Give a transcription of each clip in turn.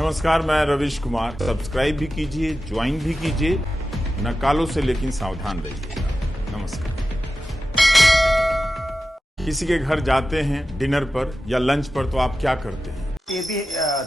नमस्कार, मैं रविश कुमार। सब्सक्राइब भी कीजिए, ज्वाइन भी कीजिए। नकालों से लेकिन सावधान रहिएगा। नमस्कार। किसी के घर जाते हैं डिनर पर या लंच पर तो आप क्या करते हैं? ये भी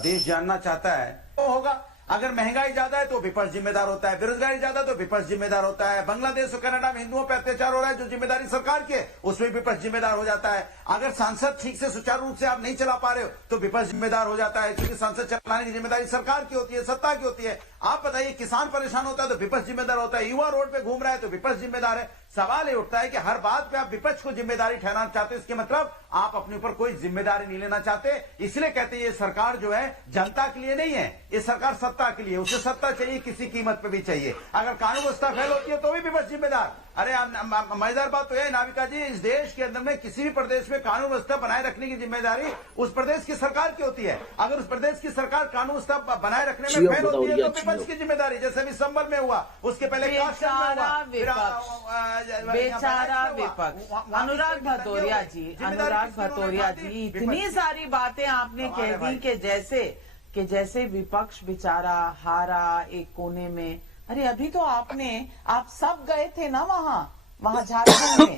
देश जानना चाहता है तो होगा। अगर महंगाई ज्यादा है तो विपक्ष जिम्मेदार होता है, बेरोजगारी ज्यादा तो विपक्ष जिम्मेदार होता है, बांग्लादेश और कनाडा में हिंदुओं पर अत्याचार हो रहा है, जो जिम्मेदारी सरकार की है उसमें विपक्ष जिम्मेदार हो जाता है। अगर सांसद ठीक से सुचारू रूप से आप नहीं चला पा रहे हो तो विपक्ष जिम्मेदार हो जाता है, क्योंकि संसद चलाने की जिम्मेदारी सरकार की होती है, सत्ता की होती है। आप बताइए, किसान परेशान होता है तो विपक्ष जिम्मेदार होता है, युवा रोड पे घूम रहा है तो विपक्ष जिम्मेदार है। सवाल ये उठता है कि हर बात पे आप विपक्ष को जिम्मेदारी ठहराना चाहते हो, इसके मतलब आप अपने ऊपर कोई जिम्मेदारी नहीं लेना चाहते। इसलिए कहते हैं ये सरकार जो है जनता के लिए नहीं है, ये सरकार सत्ता के लिए। उसे सत्ता चाहिए, किसी कीमत पे भी चाहिए। अगर कानून व्यवस्था फेल होती है तो भी विपक्ष जिम्मेदार। अरे मजेदार बात तो है नाविका जी, इस देश के अंदर में किसी भी प्रदेश में कानून व्यवस्था बनाए रखने की जिम्मेदारी उस प्रदेश की सरकार की होती है। अगर उस प्रदेश की सरकार कानून व्यवस्था बनाए रखने में फेल होती है तो विपक्ष की जिम्मेदारी, जैसे अभी संबल में हुआ, उसके पहले बेचारा विपक्ष। अनुराग भदौरिया जी, इतनी सारी बातें आपने कह दी कि जैसे विपक्ष बेचारा हारा एक कोने में। अरे अभी तो आप सब गए थे ना वहाँ झारखंड में।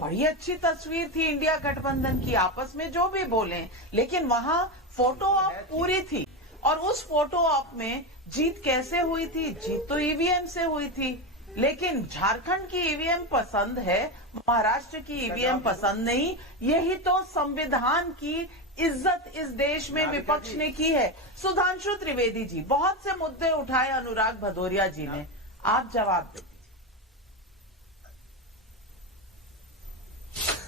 बड़ी अच्छी तस्वीर थी इंडिया गठबंधन की, आपस में जो भी बोले, लेकिन वहाँ फोटो ऑप पूरी थी। और उस फोटो ऑप में जीत कैसे हुई थी? जीत तो ईवीएम से हुई थी, लेकिन झारखंड की ईवीएम पसंद है, महाराष्ट्र की ईवीएम पसंद नहीं। यही तो संविधान की इज्जत इस देश में विपक्ष ने की है। सुधांशु त्रिवेदी जी, बहुत से मुद्दे उठाए अनुराग भदौरिया जी ने, आप जवाब दे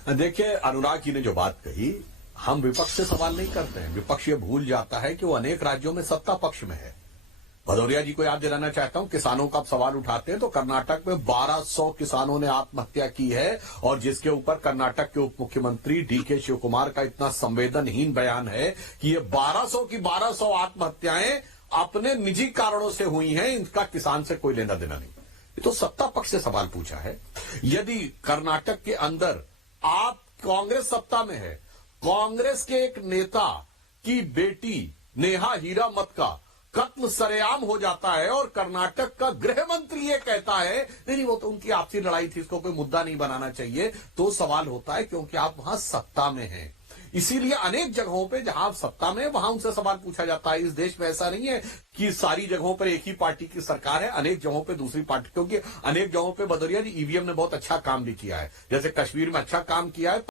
दीजिए। देखिए, अनुराग जी ने जो बात कही, हम विपक्ष से सवाल नहीं करते हैं। विपक्ष ये भूल जाता है कि वो अनेक राज्यों में सत्ता पक्ष में है। भदौरिया जी को याद दिलाना चाहता हूं, किसानों का आप सवाल उठाते हैं तो कर्नाटक में 1200 किसानों ने आत्महत्या की है, और जिसके ऊपर कर्नाटक के उप मुख्यमंत्री डीके शिव कुमार का इतना संवेदनहीन बयान है कि ये 1200 की 1200 आत्महत्याएं अपने निजी कारणों से हुई हैं, इनका किसान से कोई लेना देना नहीं। ये तो सत्ता पक्ष से सवाल पूछा है। यदि कर्नाटक के अंदर आप कांग्रेस सत्ता में है, कांग्रेस के एक नेता की बेटी नेहा हीरामत का कत्ल सरेआम हो जाता है और कर्नाटक का गृह मंत्री ये कहता है नहीं वो तो उनकी आपसी लड़ाई थी, इसको कोई मुद्दा नहीं बनाना चाहिए, तो सवाल होता है क्योंकि आप वहां सत्ता में हैं। इसीलिए अनेक जगहों पे जहां आप सत्ता में वहां उनसे सवाल पूछा जाता है। इस देश में ऐसा नहीं है कि सारी जगहों पर एक ही पार्टी की सरकार है, अनेक जगहों पे दूसरी पार्टी, क्योंकि अनेक जगहों पे भदौरिया जी ईवीएम ने बहुत अच्छा काम भी किया है। जैसे कश्मीर में अच्छा काम किया है।